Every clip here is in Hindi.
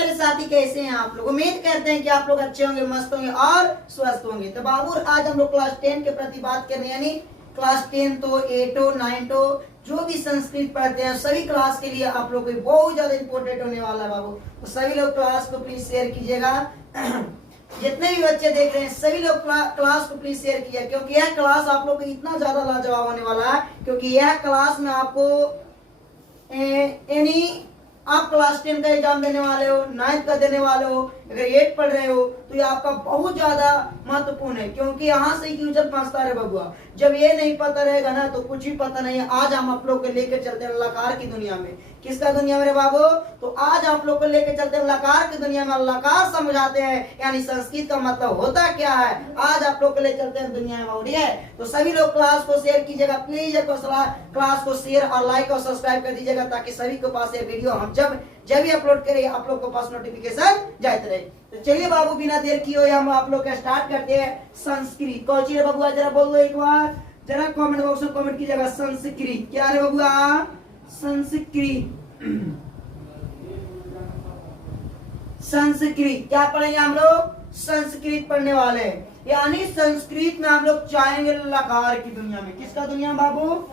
मेरे साथी, कैसे हैं आप लोग? उम्मीद करते हैं कि आप लोग अच्छे होंगे, मस्त होंगे और स्वस्थ होंगे। तो बाबू आज हम लोग क्लास 10 के प्रति बात करने, यानी क्लास 10 तो 8 हो 9 हो जो भी संस्कृत पढ़ते हैं सभी क्लास के लिए आप लोग को बहुत ज्यादा इंपॉर्टेंट होने वाला है बाबू। तो सभी लोग क्लास को प्लीज शेयर कीजिएगा। जितने भी बच्चे देख रहे हैं सभी लोग क्लास को प्लीज शेयर कीजिए, क्योंकि यह क्लास आप लोग को इतना ज्यादा लाजवाब होने वाला है। क्योंकि यह क्लास में आपको यानी आप क्लास 10 का एग्जाम देने वाले हो, 9th का देने वाले हो, अगर 8 पढ़ रहे हो तो ये आपका बहुत ज्यादा महत्वपूर्ण है। क्योंकि यहाँ से फ्यूचर फंसता है बबुआ। जब ये नहीं पता रहेगा ना तो कुछ भी पता नहीं है। आज हम आप लोग को लेकर चलते हैं लकार की दुनिया में। किसका दुनिया में रे बाबू? तो आज आप लोग को लेकर चलते हैं लकार की दुनिया में। लकार समझाते हैं यानी संस्कृत का मतलब होता क्या है, आज आप लोग को ले चलते हैं दुनिया में। ठीक है, तो सभी लोग क्लास को शेयर कीजिएगा प्लीज। क्लास को शेयर और लाइक और सब्सक्राइब कर दीजिएगा ताकि सभी के पास ये वीडियो हम जब भी अपलोड करें आप लोग के पास नोटिफिकेशन जाते रहे। तो चलिए बाबू बिना देर किए हम आप लोग का स्टार्ट करते हैं। संस्कृत कौन सी रे बबुआ? जरा बोल दो एक बार, जरा कमेंट बॉक्स में कमेंट कीजिएगा। संस्कृत क्या रे बबुआ? संस्कृत। संस्कृत क्या पढ़ेंगे हम लोग? संस्कृत पढ़ने वाले, यानी संस्कृत में हम लोग जाएंगे लकार की दुनिया में। किसका दुनिया बाबू?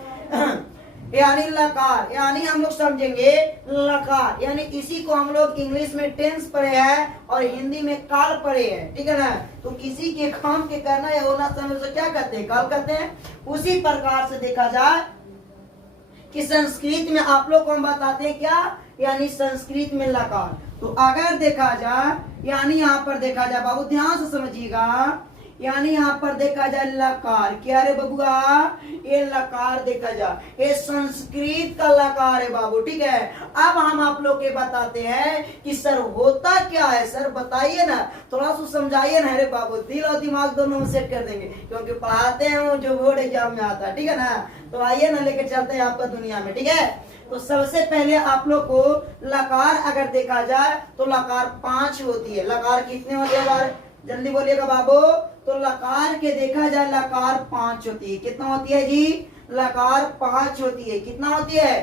यानी लकार, यानी हम लोग समझेंगे लकार, यानी इसी को हम लोग इंग्लिश में टेंस पढ़े हैं और हिंदी में काल पढ़े हैं। ठीक है ना? तो किसी के काम के करना या होना समय से क्या कहते हैं? काल कहते हैं। उसी प्रकार से देखा जाए कि संस्कृत में आप लोग को हम बताते हैं क्या, यानी संस्कृत में लकार। तो अगर देखा जाए, यानी यहाँ पर देखा जाए बाबू ध्यान से समझिएगा, यानी यहाँ पर देखा जाए लकार क्या रे बबुआ? ये लकार देखा जाए, ये संस्कृत का लकार है बाबू। ठीक है, अब हम आप लोग के बताते हैं कि सर होता क्या है। सर बताइए ना, थोड़ा सा समझाइए ना। अरे बाबू दिल और दिमाग दोनों में सेट कर देंगे, क्योंकि पढ़ाते हैं जो बोर्ड एग्जाम में आता है। ठीक है ना? तो आइए ना लेकर चलते हैं आपका दुनिया में। ठीक है, तो सबसे पहले आप लोग को लकार अगर देखा जाए तो लकार 5 होती है। लकार कितने होते हैं? जल्दी बोलिएगा बाबू। तो लकार के देखा जाए लकार 5 होती है। कितना होती है जी? लकार 5 होती है। कितना होती है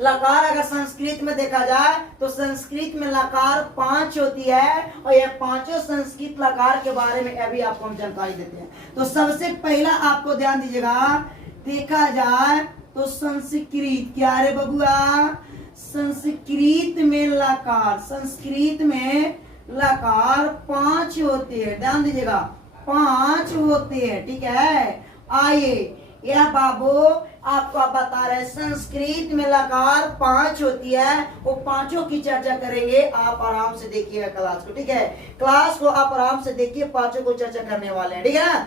लकार? अगर संस्कृत में देखा जाए तो संस्कृत में लकार 5 होती है और ये पांचों संस्कृत लकार के बारे में अभी आपको हम जानकारी देते हैं। तो सबसे पहला आपको ध्यान दीजिएगा, देखा जाए तो संस्कृत क्या रे बबुआ? संस्कृत में लकार, संस्कृत में लकार 5 होते हैं। ध्यान दीजिएगा 5 होते हैं। ठीक है, आइए यह बाबू आपको आप बता रहे हैं संस्कृत में लकार 5 होती है। वो पांचों की चर्चा करेंगे, आप आराम से देखिएगा क्लास को। ठीक है, क्लास को आप आराम से देखिए, पांचों को चर्चा करने वाले हैं। ठीक है ना?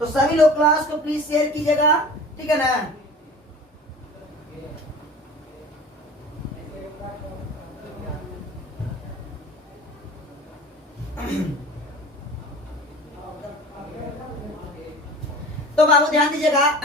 तो सभी लोग क्लास को प्लीज शेयर कीजिएगा। ठीक है ना? तो बाबू ध्यान दीजिएगा,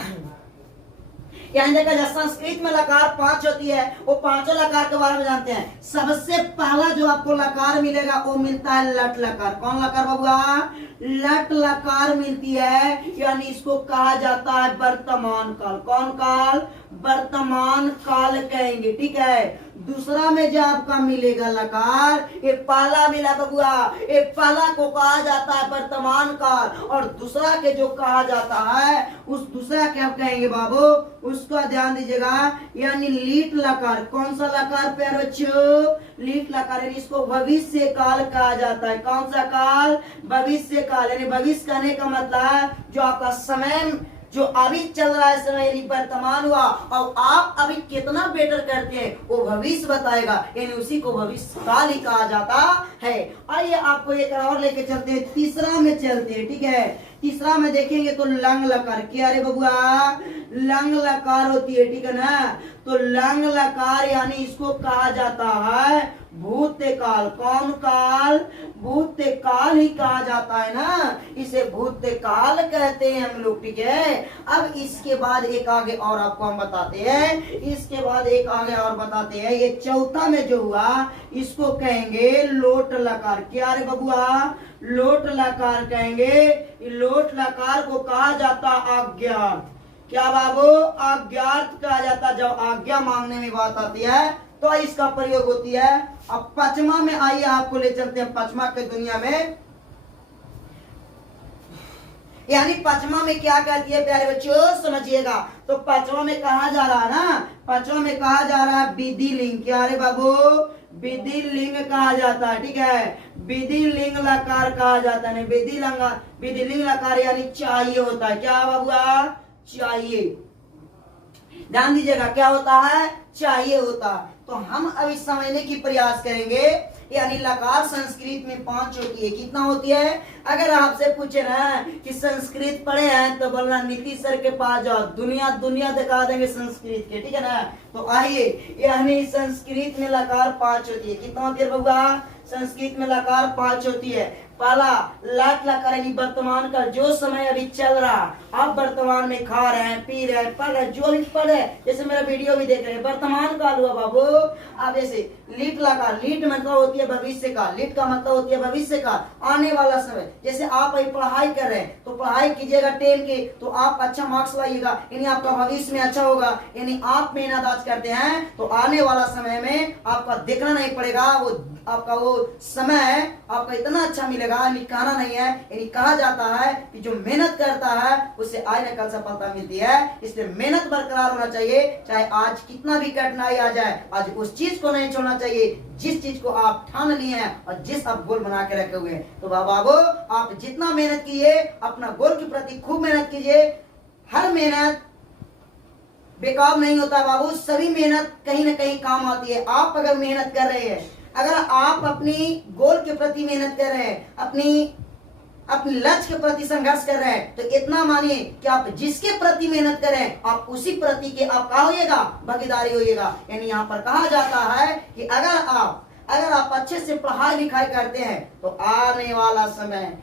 यहाँ देखा जाए संस्कृत में लकार 5 होती है। वो पांचों लकार के बारे में जानते हैं। सबसे पहला जो आपको लकार मिलेगा वो मिलता है लट लकार। कौन लकार बबुआ? लट लकार मिलती है, यानी इसको कहा जाता है वर्तमान काल। कौन काल? वर्तमान काल कहेंगे। ठीक है, दूसरा में जो आपका मिलेगा लकार, ये पहला मिला बबुआ, ये पहला को कहा जाता है वर्तमान काल, और दूसरा के जो कहा जाता है उस दूसरा क्या कहेंगे बाबू? उसका ध्यान दीजिएगा, यानी लीट लकार। कौन सा लकार प्यारे बच्चों? लीट लकार, यानी इसको भविष्य काल कहा जाता है। कौन सा काल? भविष्य काल, यानी भविष्य कहने का मतलब जो आपका समय जो अभी चल रहा है समय, यानी वर्तमान हुआ, और आप अभी कितना बेटर करते हैं वो भविष्य बताएगा, यानी उसी को भविष्य काल ही कहा जाता है। आइए आपको एक और लेके चलते हैं, तीसरा में चलते हैं। ठीक है, तीसरा में देखेंगे तो लंग लकार। क्या रे बबुआ? लंग लकार होती है। ठीक है ना? तो लंग लकार यानी इसको कहा जाता है भूतकाल। कौन काल? भूतकाल ही कहा जाता है ना, इसे भूतकाल कहते हैं हम लोग। ठीक है, अब इसके बाद एक आगे और आपको हम बताते हैं, इसके बाद एक आगे और बताते हैं। ये चौथा में जो हुआ इसको कहेंगे लोट लकार। क्या रे बबुआ? लोट लकार कहेंगे। लोट लकार को कहा जाता अज्ञात। क्या बाबू? अज्ञात कहा जाता है। जब आज्ञा मांगने में बात आती है तो इसका प्रयोग होती है। अब पचमा में आइए, आपको ले चलते हैं पचमा की दुनिया में। यानी पचमा में क्या कहती है प्यारे बच्चों, समझिएगा। तो पचमा में कहा जा रहा है ना, पचमा में कहा जा रहा है विधि लिंग। क्या रे बाबू? विधि लिंग कहा जाता है, ठीक है। विधि लिंग लकार कहा जाता है। विधि लिंग लकार यानी चाहिए होता है। क्या बाबूआ? चाहिए। ध्यान दीजिएगा, क्या होता है? चाहिए होता है। तो हम अभी समझने की प्रयास करेंगे। यानी लकार संस्कृत में 5 होती है। कितना होती है? अगर आपसे पूछे ना कि संस्कृत पढ़े हैं तो बोलना नीतीश सर के पास जाओ, दुनिया दुनिया दिखा देंगे संस्कृत के, ठीक है ना। तो आइए, यानी संस्कृत में लकार 5 होती है। कितना होती है बबुआ? संस्कृत में लकार 5 होती है। पहला लाट लकार यानी वर्तमान का, जो समय अभी चल रहा, आप वर्तमान में खा रहे हैं, पी रहे हैं, पढ़ रहे हैं, जो भी पढ़ रहे हैं, जैसे मेरा वीडियो भी देख रहे हैं, वर्तमान काल हुआ बाबू। अब जैसे लीट लकार, लीट मतलब होती है भविष्य का, लीट का मतलब होती है भविष्य का, आने वाला समय। जैसे आप अभी पढ़ाई कर रहे हैं तो पढ़ाई कीजिएगा 10 के, तो आप अच्छा मार्क्स लाइएगा, यानी आपका भविष्य में अच्छा होगा। यानी आप मेहनत आज करते हैं तो आने वाला समय में आपका देखना नहीं पड़ेगा, वो आपका वो समय है आपका इतना अच्छा मिलेगा। कहना नहीं है, यानी कहा जाता है कि जो मेहनत करता है उसे आज न कल सफलता मिलती है। इसलिए मेहनत बरकरार होना चाहिए, चाहे आज कितना भी कठिनाई आ जाए। आज उस चीज को नहीं छोड़ना चाहिए जिस चीज को आप ठान लिए हैं और जिस आप गोल बना के रखे हुए हैं। तो बाबू आप जितना मेहनत कीजिए, अपना गोल के प्रति खूब मेहनत कीजिए। हर मेहनत बेकार नहीं होता बाबू, सभी मेहनत कहीं ना कहीं काम आती है। आप अगर मेहनत कर रहे हैं, अगर आप अपनी गोल के प्रति मेहनत कर रहे हैं, अपनी लक्ष्य के प्रति संघर्ष कर रहे हैं, तो इतना मानिए कि आप जिसके प्रति मेहनत करें आप उसी प्रति के आप क्या होइएगा? भागीदारी होइएगा। यानी यहाँ पर कहा जाता है कि अगर आप अच्छे से पढ़ाई लिखाई करते हैं तो आने वाला समय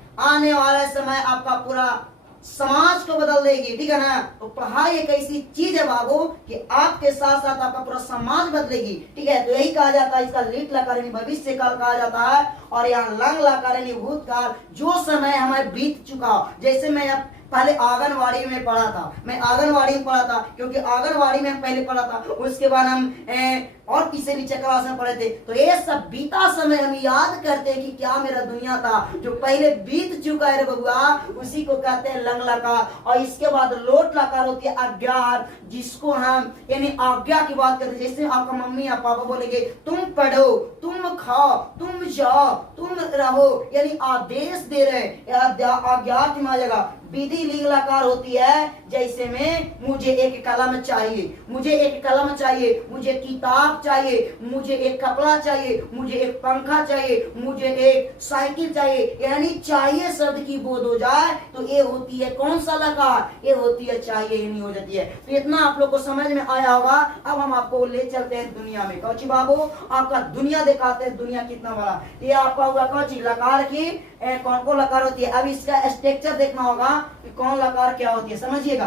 आपका पूरा समाज को बदल देगी, ठीक है ना। तो पढ़ाई एक ऐसी चीज है बाबू कि आपके साथ साथ आपका पूरा समाज बदलेगी, ठीक है। तो यही कहा जाता है, इसका लीट लकार यानी भविष्य काल कहा जाता है, और यहाँ लंग लकार यानी भूतकाल, जो समय हमारे बीत चुका। जैसे मैं पहले आंगनवाड़ी में पढ़ा था, क्योंकि आंगनवाड़ी में हम पहले पढ़ा था, उसके बाद हम और किसी नीचे क्लास में पढ़े थे। तो ये सब बीता समय हम याद करते हैं कि क्या मेरा दुनिया था जो पहले बीत चुका है रे बबुआ, उसी को कहते हैं लंग लकार। और इसके बाद लोट लकार होती है अज्ञात, जिसको हम यानी आज्ञा की बात करते हैं। जैसे आपका मम्मी या पापा बोलेंगे तुम पढ़ो, तुम खाओ, तुम जाओ, तुम रहो, यानी आदेश दे रहे हैं, अज्ञात में आ जाएगा। विधि लिंग लकार होती है जैसे में मुझे एक कलम चाहिए, मुझे किताब चाहिए, मुझे एक कपड़ा चाहिए, मुझे एक पंखा चाहिए, मुझे एक साइकिल चाहिए। यानी चाहिए शब्द की बोध हो जाए तो ये होती है कौन सा लकार? ये होती है चाहिए, यानी हो जाती है। तो इतना आप लोग को समझ में आया होगा। अब हम आपको ले चलते हैं दुनिया में। कौची बाबू आपका दुनिया दिखाते हैं, दुनिया कितना बड़ा। ये आपका होगा कौची लकार की कौन कौन लकार होती है। अब इसका स्ट्रक्चर देखना होगा कि कौन लकार क्या होती है, समझिएगा।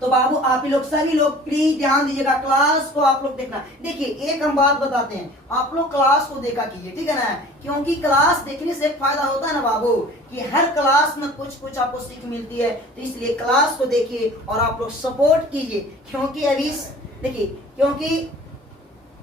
तो बाबू आप ही लोग सभी लोग प्लीज ध्यान दीजिएगा, क्लास को आप लोग देखना। देखिए एक हम बात बताते हैं, आप लोग क्लास को देखा कीजिए, ठीक है ना। क्योंकि क्लास देखने से एक फायदा होता है ना बाबू कि हर क्लास में कुछ आपको सीख मिलती है। तो इसलिए क्लास को देखिए और आप लोग सपोर्ट कीजिए। क्योंकि अभी देखिए, क्योंकि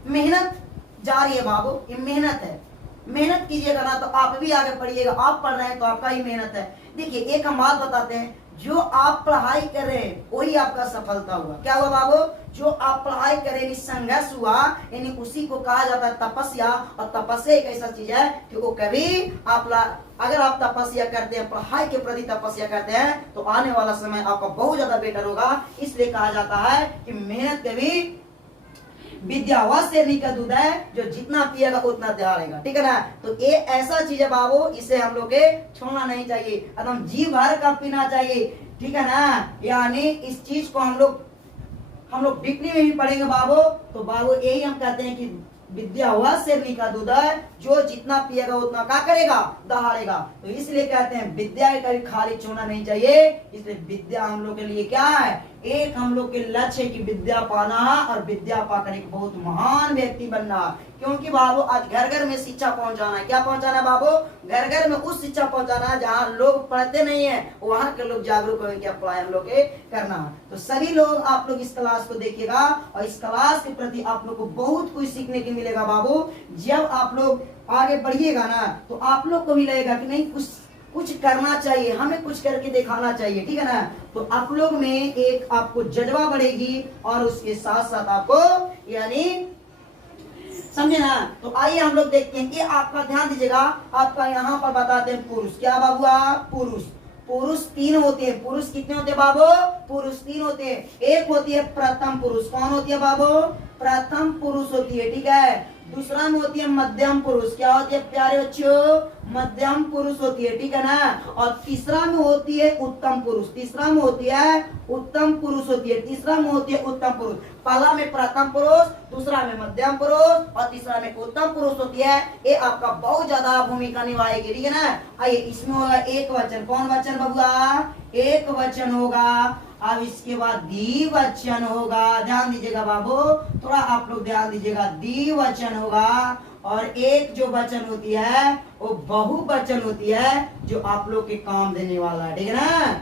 मेहनत जारी है बाबू, ये मेहनत है। मेहनत कीजिएगा ना तो आप भी आगे बढ़िएगा। आप पढ़ रहे हैं तो आपका ही मेहनत है। देखिए एक हम बात बताते हैं, जो आप पढ़ाई कर रहे हैं वही आपका सफलता हुआ। क्या हुआ बाबू? जो आप पढ़ाई करें संघर्ष हुआ, यानी उसी को कहा जाता है तपस्या। और तपस्या एक ऐसा चीज है कि वो कभी अगर आप तपस्या करते हैं, पढ़ाई के प्रति तपस्या करते हैं, तो आने वाला समय आपका बहुत ज्यादा बेटर होगा। इसलिए कहा जाता है कि मेहनत कभी विद्या वह शेरनी का दूध है, जो जितना पिएगा उतना दहाड़ेगा, ठीक है ना। तो ये ऐसा चीज है बाबू, इसे हम लोग के छोड़ना नहीं चाहिए, एकदम जी भर का पीना चाहिए, ठीक है ना। यानी इस चीज को हम लोग डिग्री में भी पढ़ेंगे बाबू। तो बाबू यही हम कहते हैं कि विद्या वह शेरनी का दूध है, जो जितना पिएगा उतना क्या करेगा? दहाड़ेगा। तो इसलिए कहते हैं विद्या कभी खाली छोड़ना नहीं चाहिए। इसलिए विद्या हम लोग के लिए क्या है? एक हम लोग के लक्ष्य है कि विद्या पाना और विद्या पाकर एक बहुत महान व्यक्ति बनना। क्योंकि बाबू आज घर घर में शिक्षा पहुंचाना है। क्या पहुंचाना है बाबू? घर घर में उस शिक्षा पहुंचाना है जहाँ लोग पढ़ते नहीं है, वहां के लोग जागरूक होंगे, क्या पढ़ाई हम लोग के करना है। तो सभी लोग आप लोग इस क्लास को देखिएगा और इस क्लास के प्रति आप लोग को बहुत कुछ सीखने को मिलेगा बाबू। जब आप लोग आगे बढ़िएगा ना तो आप लोग को भी लगेगा कि नहीं कुछ करना चाहिए, हमें कुछ करके दिखाना चाहिए, ठीक है ना। तो आप लोग में एक आपको जज्बा बढ़ेगी और उसके साथ साथ आपको यानी समझे ना। तो आइए हम लोग देखते हैं कि आपका ध्यान दीजिएगा। आपका यहाँ पर बताते हैं पुरुष। क्या बाबुआ? पुरुष। पुरुष 3 होते हैं। पुरुष कितने होते हैं बाबू? पुरुष 3 होते हैं। एक होती है प्रथम पुरुष। कौन होती है बाबू? प्रथम पुरुष होती है, ठीक है। दूसरा में होती है मध्यम पुरुष। क्या होती है प्यारे बच्चों? मध्यम पुरुष होती है, ठीक है ना। और तीसरा में होती है उत्तम पुरुष। तीसरा में होती है उत्तम पुरुष होती है। तीसरा में होती है उत्तम पुरुष। पहला में प्रथम पुरुष, दूसरा में मध्यम पुरुष और तीसरा में उत्तम पुरुष होती है। ये आपका बहुत ज्यादा भूमिका निभाएगी, ठीक है ना। आइए इसमें होगा एक वचन। कौन वचन बबुआ? एक वचन होगा। अब इसके बाद द्विवचन होगा। ध्यान दीजिएगा बाबू, थोड़ा आप लोग ध्यान दीजिएगा। द्विवचन होगा और एक जो वचन होती है वो बहुवचन होती है, जो आप लोग के काम देने वाला है, ठीक है ना।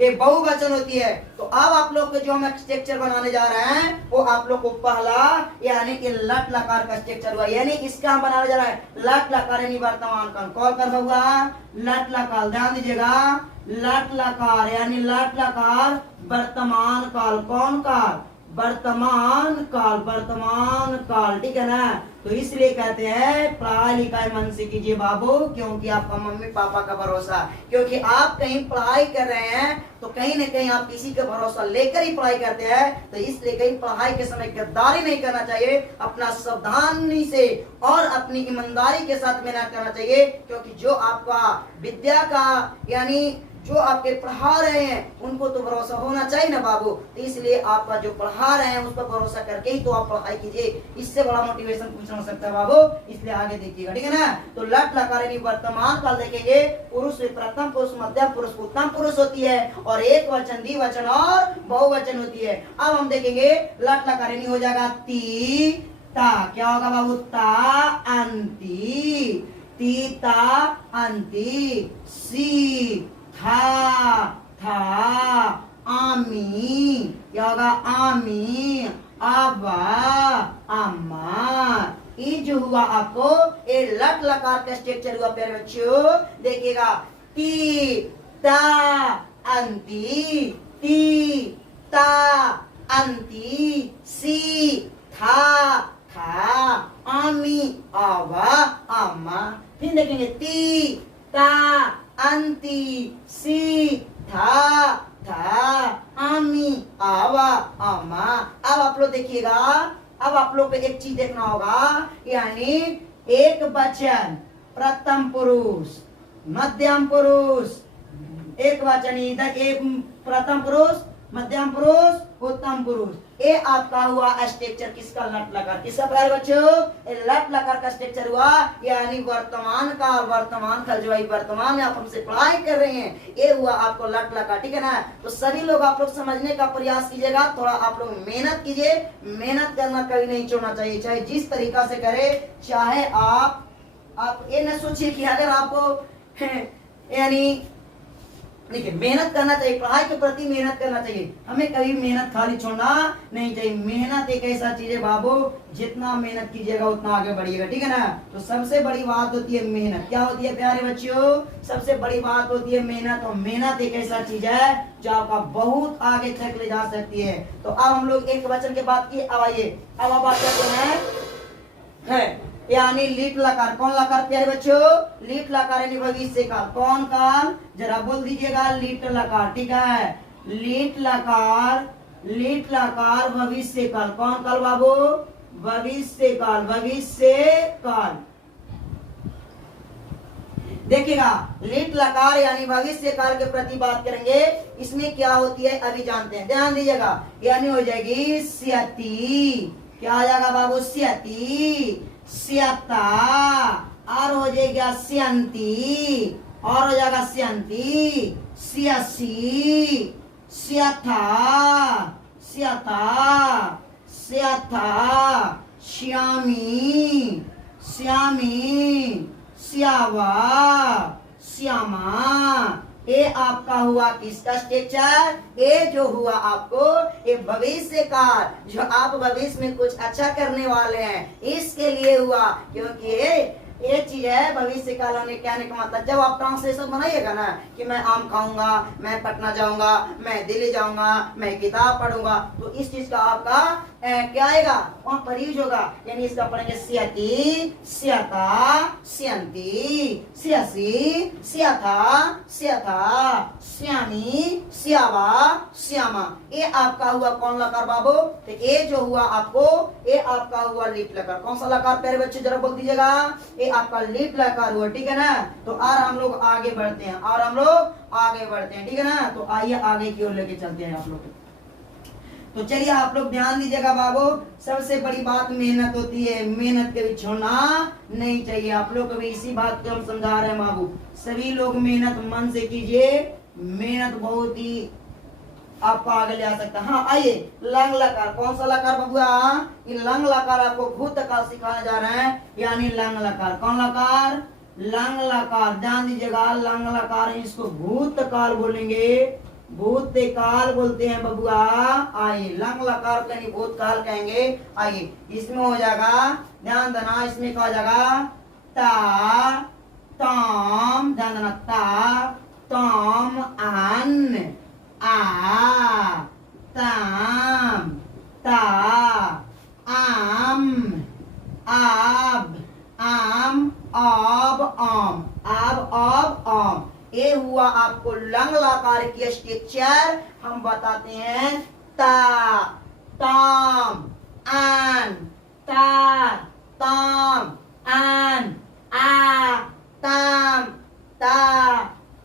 एक बहुवचन होती है। तो अब आप लोग को जो हम स्ट्रक्चर बनाने जा रहे हैं वो आप लोग को पहला यानी कि लट लकार का स्ट्रक्चर हुआ। यानी इसका हम बनाने जा रहे हैं लट लकार यानी वर्तमान काल। कॉल कर होगा लट लकार। ध्यान दीजिएगा, लट लकार यानी लट लकार वर्तमान काल। कौन काल? वर्तमान काल। वर्तमान काल, ठीक है ना। तो इसलिए कहते हैं पढ़ाई लिखाई मन से कीजिए बाबू, क्योंकि आपका मम्मी पापा का भरोसा। क्योंकि आप कहीं पढ़ाई कर रहे हैं तो कहीं न कहीं आप किसी का भरोसा लेकर ही पढ़ाई करते हैं। तो इसलिए कहीं पढ़ाई के समय गद्दारी नहीं करना चाहिए। अपना सावधानी से और अपनी ईमानदारी के साथ मेहनत करना चाहिए। क्योंकि जो आपका विद्या का यानी जो आपके पढ़ा रहे हैं उनको तो भरोसा होना चाहिए ना बाबू। तो इसलिए आपका जो पढ़ा रहे हैं उस पर भरोसा करके ही तो आप पढ़ाई कीजिए। इससे बड़ा मोटिवेशन कुछ हो सकता है बाबू। इसलिए आगे देखिएगा, ठीक है ना। तो लट लकार यानी वर्तमान काल देखेंगे। पुरुष में प्रथम पुरुष, मध्यम पुरुष, उत्तम पुरुष होती है और एक वचन, द्विवचन और बहुवचन होती है। अब हम देखेंगे लट लकार यानी हो जाएगा ती ता। क्या होगा बाबू? ता अंति। ती ता अंति। सी था आमी। क्या होगा? आमी। आबा अम्मा। ये जो हुआ आपको ये लट लकार का स्ट्रक्चर हुआ प्यारे बच्चों। देखिएगा ती ता अंति। ती ता अंति। सी था आमी आबा अम्मा। फिर देखेंगे ती ता अंति सी था आमी आवा अम्मा। अब आप लोग देखिएगा, अब आप लोग को एक चीज देखना होगा यानी एक वचन, प्रथम पुरुष, मध्यम पुरुष, एक वचन इधर एक प्रथम पुरुष, मध्यम पुरुष, उत्तम पुरुष। ये आपका हुआ स्ट्रक्चर किसका? लट लकार। किसका प्यारे बच्चों? लट लकार का स्ट्रक्चर हुआ यानी वर्तमान काल। वर्तमान काल जो है वर्तमान में आप हमसे पढ़ाई कर रहे हैं, ये हुआ आपको लट लकार, ठीक है ना। तो सभी लोग आप लोग समझने का प्रयास कीजिएगा। थोड़ा आप लोग मेहनत कीजिए। मेहनत करना कभी नहीं छोड़ना चाहिए, चाहे जिस तरीका से करे। चाहे आप ये न सोचिए कि अगर आपको यानी देखिए मेहनत करना चाहिए, पढ़ाई के प्रति मेहनत करना चाहिए। हमें कभी मेहनत खाली छोड़ना नहीं चाहिए। मेहनत एक ऐसा चीज है बाबू, जितना मेहनत कीजिएगा उतना आगे बढ़िएगा, ठीक है ना। तो सबसे बड़ी बात होती है मेहनत। क्या होती है प्यारे बच्चों? सबसे बड़ी बात होती है मेहनत। और मेहनत एक ऐसा चीज है जो आपका बहुत आगे तक ले जा सकती है। तो अब हम लोग एक वचन के बाद की अब आइए, अब आप बात करते हैं यानी लीट लकार। कौन लकार प्यारे बच्चों? लीट लकार यानी भविष्य काल। कौन काल? जरा बोल दीजिएगा लीट लकार, ठीक है। लीट लकार, लीट लकार भविष्य काल। कौन काल बाबू? भविष्य काल। भविष्य काल देखिएगा लीट लकार यानी भविष्य काल के प्रति बात करेंगे। इसमें क्या होती है अभी जानते हैं, ध्यान दीजिएगा। यानी हो जाएगी स्यति। क्या आ जाएगा बाबू? स्यति, स्यता। और हो जाएगा स्यंती, और हो जाएगा स्यंती, स्यसी, स्याथा, स्याथा, स्याथा, श्यामी, श्यामी, श्यावा, श्यामा। ये आपका हुआ किसका स्ट्रक्चर? ये जो हुआ आपको ये भविष्य काल, जो आप भविष्य में कुछ अच्छा करने वाले हैं इसके लिए हुआ, क्योंकि ये चीज है भविष्य काल होने कहने का मतलब। जब आप ट्रांसलेशन बनाइएगा ना कि मैं आम खाऊंगा, मैं पटना जाऊंगा, मैं दिल्ली जाऊंगा, मैं किताब पढ़ूंगा, तो इस चीज का आपका क्या आएगा वहां पर यूज होगा। यानी इसका पढ़ेंगे स्यति, स्यता, स्यंती, स्यसी, स्यथा, स्यथा, श्यामी, श्यावा, श्यामा। ये आपका हुआ कौन लकार बाबू? तो ये जो हुआ आपको ये आपका हुआ लिप लकार। कौन सा लकार प्यारे बच्चे जरा बोल दीजिएगा? ये आपका लिप लकार हुआ, ठीक है ना। तो और हम लोग आगे बढ़ते हैं, और हम लोग आगे बढ़ते हैं, ठीक है ना। तो आइए आगे की ओर लेके चलते हैं आप लोग। तो चलिए आप लोग ध्यान दीजिएगा बाबू, सबसे बड़ी बात मेहनत होती है, मेहनत कभी छोड़ना नहीं चाहिए। आप लोग को भी इसी बात को हम समझा रहे हैं बाबू, सभी लोग मेहनत मन से कीजिए, मेहनत बहुत ही आपको आगे ले आ सकता है। हाँ आइए, लंग लकार। कौन सा लकार बबुआ? ये लंग लकार आपको भूतकाल सिखाने जा रहे हैं, यानी लंग लकार। कौन लकार? लंग लकार। ध्यान दीजिएगा, लंग लकार इसको भूतकाल बोलेंगे, भूतकाल बोलते हैं बबुआ। आइए, लंग लकार को नहीं भूतकाल कहेंगे। आइए, इसमें हो जाएगा, ध्यान देना, इसमें क्या हो जाएगा? ता, ताम, ध्यान देना, ता, ताम, अन, आ, ताम, ता, आम, आब, आम, आब, आम, आब, आब, आम। ये हुआ आपको लंग लकार की स्ट्रक्चर। हम बताते हैं ता, ताम, आन, ता, ताम, आन, आ, ताम, ता,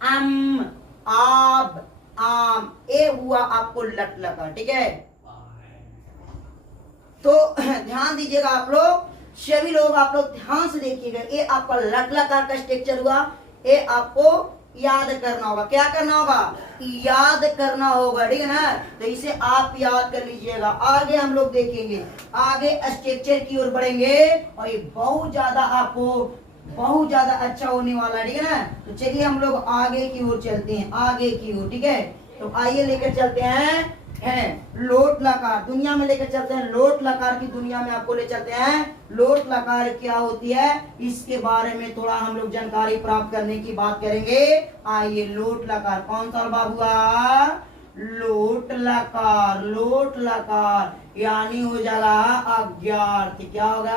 अम, आब, आम। ये हुआ आपको लट लकार, ठीक है। तो ध्यान दीजिएगा आप लोग, सभी लोग आप लोग ध्यान से देखिएगा। ये आपका लट लकार का स्ट्रक्चर हुआ, ये आपको याद करना होगा। क्या करना होगा? याद करना होगा, ठीक है ना। तो इसे आप याद कर लीजिएगा। आगे हम लोग देखेंगे, आगे स्ट्रक्चर की ओर बढ़ेंगे और ये बहुत ज्यादा आपको बहुत ज्यादा अच्छा होने वाला है, ठीक है ना। तो चलिए हम लोग आगे की ओर चलते हैं, आगे की ओर, ठीक है। तो आइए लेकर चलते हैं लोट लकार। दुनिया में लेकर चलते हैं, लोट लकार की दुनिया में आपको ले चलते हैं। लोट लकार क्या होती है इसके बारे में थोड़ा हम लोग जानकारी प्राप्त करने की बात करेंगे। आइए, लोट लकार कौन सा बाबुआ? लोट लकार, लोट लकार यानी हो जाएगा अज्ञात। क्या होगा?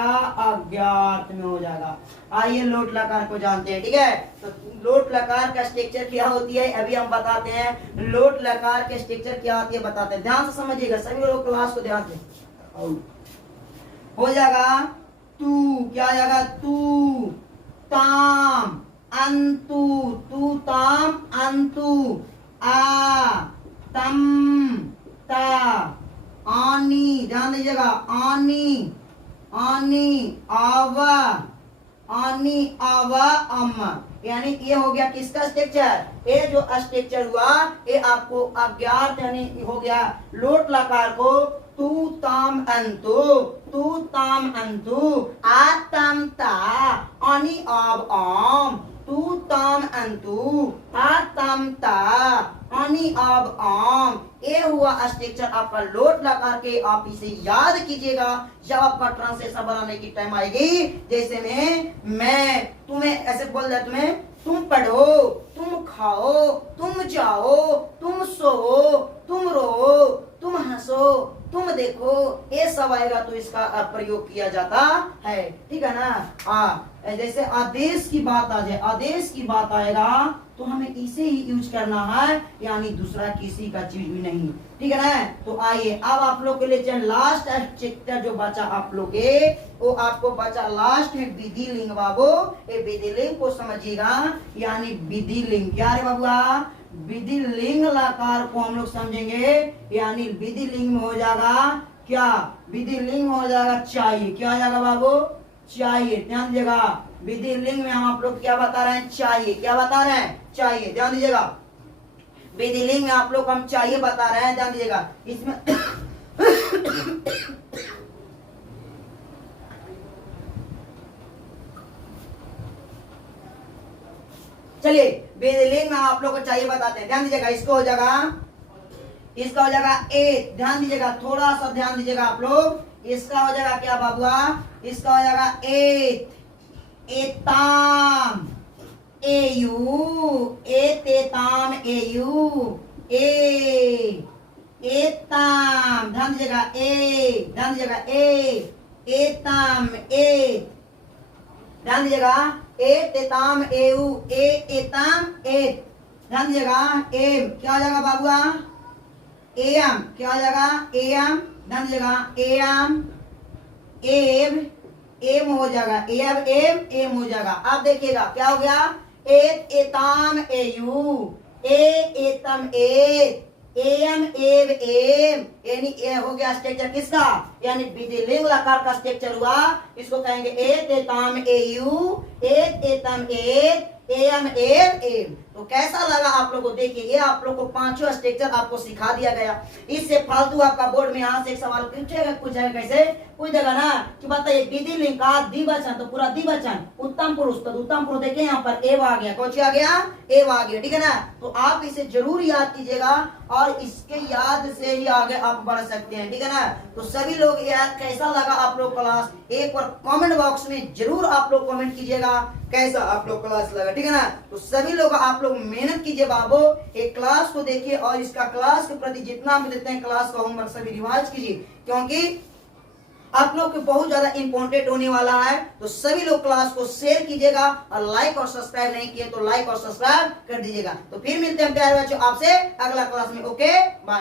अज्ञात में हो जाएगा। आइए लोट लकार को जानते हैं, ठीक है। तो लोट लकार का स्ट्रक्चर क्या होती है अभी हम बताते हैं। लोट लकार के स्ट्रक्चर क्या होती है बताते हैं, ध्यान से समझिएगा सभी लोग, क्लास को ध्यान से। हो जाएगा तू, क्या आ जाएगा? तू, ताम, अंतु, तू, ताम, अंतु, आ, तम, ता, आनी, ध्यान दीजिएगा, आनी, आनी, आवा, आनी, आवा, अम। यानी ये हो गया किसका स्ट्रक्चर? ये जो स्ट्रक्चर हुआ ये आपको अज्ञात यानी हो गया लोट लकार को तू, ताम, अंतु, तू, ताम, अंतु, आतम, ता, आनी, आव, आम, तू, ताम, अंतु, आतम, ता, आनी, आव, आम। ये हुआ स्ट्रक्चर आपका लोट लकार के। आप इसे याद कीजिएगा जब आपका ट्रांसलेशन बनाने की टाइम आएगी। जैसे मैं तुम्हें ऐसे बोल दिया, तुम्हें तुम पढ़ो, तुम खाओ, तुम जाओ, तुम सो, तुम रो, तुम हंसो, तुम देखो, ये सब आएगा तो इसका प्रयोग किया जाता है, ठीक है ना। जैसे आदेश की बात आ जाए, आदेश की बात आएगा तो हमें इसे ही यूज करना है, यानी दूसरा किसी का चीज भी नहीं, ठीक है ना। तो आइए अब आप लोग के लिए लास्ट चैप्टर जो बचा आप लोग के, वो आपको बचा लास्ट में विधि लिंग। बाबू ये विधि लिंग को समझिएगा, यानी विधि लिंग क्या रे बाबुआ? विधि लिंग लकार को हम लोग समझेंगे, यानी विधि लिंग में हो जाएगा क्या? विधि लिंग में हो जाएगा चाहिए। क्या हो जाएगा बाबू? चाहिए। ध्यान दीजिएगा, विधि लिंग में हम आप लोग क्या बता रहे हैं? चाहिए। क्या बता रहे हैं? चाहिए। ध्यान दीजिएगा, विधिलिंग में आप लोग को हम चाहिए बता रहे हैं, ध्यान दीजिएगा इसमें। चलिए विधिलिंग में आप लोग को चाहिए बताते हैं, ध्यान दीजिएगा। इसको हो जाएगा ए, ध्यान दीजिएगा, थोड़ा सा ध्यान दीजिएगा आप लोग। इसका हो जाएगा क्या बाबुआ, इसका हो जाएगा एत, एताम, एयू, एतेताम, एयू, एताम, ध्यान दीजिएगा ए, ध्यान दीजिएगा ए, एताम, ए, ध्यान दीजिएगा एतेताम, एयू, एताम, एत, ध्यान दीजिएगा। एम क्या हो जाएगा बाबुआ, एम क्या हो जाएगा, एम, ध्यान दीजिएगा एम, एम, एम हो जाएगा, एम, एम, एम हो जाएगा। अब देखिएगा क्या हो गया, एत, एताम, एयू, एतम, एत, एम, एव, एम, यानी ए हो गया स्ट्रक्चर किसका, यानी विधिलिंग लकार का स्ट्रक्चर हुआ। इसको कहेंगे एत, एताम, एयू, एत, एतम, एत, एम, एव, एम। तो कैसा लगा आप लोगों को, देखिए ये आप लोग को पांचों स्ट्रक्चर आपको सिखा दिया गया। इससे फालतू आपका बोर्ड में यहाँ से एक सवाल पूछेगा कैसे पूछ देगा ना कि बताइए विधिलिंग का द्विवचन, तो पूरा द्विवचन उत्तम पुरुष, तो उत्तम पुरुष देखिए यहाँ पर एव आ गया, कौन सी आ गया, एव आ गया, ठीक है ना। तो आप इसे जरूर याद कीजिएगा और इसके याद से ही आगे आप बढ़ सकते हैं, ठीक है ना। तो सभी लोग याद कैसा लगा आप लोग क्लास, एक बार कमेंट बॉक्स में जरूर आप लोग कमेंट कीजिएगा कैसा आप लोग क्लास लगा, ठीक है ना। तो सभी लोग आप लोग मेहनत कीजिए बाबू, एक क्लास को देखिए और इसका क्लास के प्रति जितना भी देते हैं क्लास का होमवर्क सभी रिवाइज कीजिए, क्योंकि आप लोग को बहुत ज्यादा इंपॉर्टेंट होने वाला है। तो सभी लोग क्लास को शेयर कीजिएगा और लाइक और सब्सक्राइब नहीं किए तो लाइक और सब्सक्राइब कर दीजिएगा। तो फिर मिलते हैं प्यारे बच्चों आपसे अगला क्लास में, ओके बाय।